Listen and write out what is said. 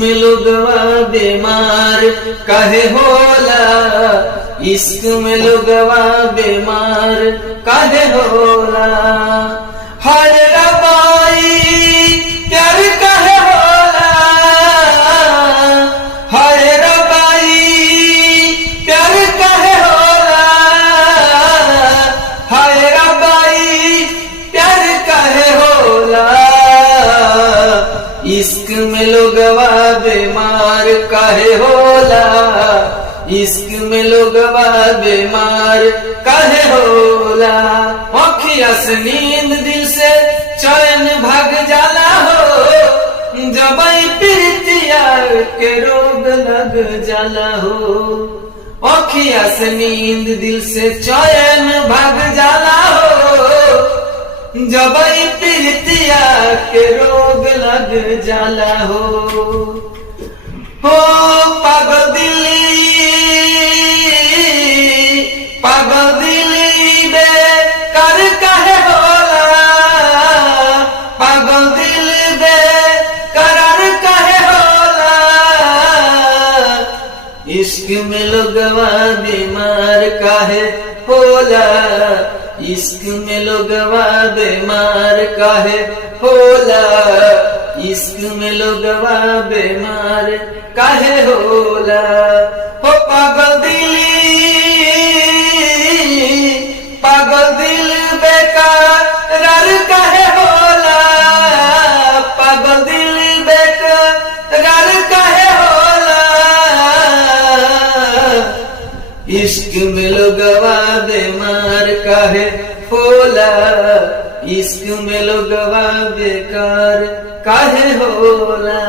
में लोगवा बीमार काहे होला, इश्क में लोगवा बीमार काहे होला। हर रबाई प्यार काहे होला, हर रबाई प्यार काहे होला, हर रबाई प्यार काहे होला। इश्क में लोगवा बीमार काहे होला, इश्क में लोगवा बीमार काहे होला। आँखिया से नींद दिल से चैन भाग जाला हो, जब प्रीतिया के रोग लग जाला हो। आँखिया से नींद दिल से चैन भाग जाला हो, जब प्रीतिया के रोग लग जाला हो। पागल दिली बेकार काहे होला, पागल दिल बेकरार काहे होला। इश्क में लोगवा बीमार काहे होला, इश्क में लोगवा बीमार काहे होला, इश्क में लोगवा बीमार काहे होला। हो पागल दिल बेकरार काहे होला, पागल दिल बेकरार काहे होला। इश्क में लोगवा बीमार काहे होला, इश्क में लोगवा बेकार काहे होला।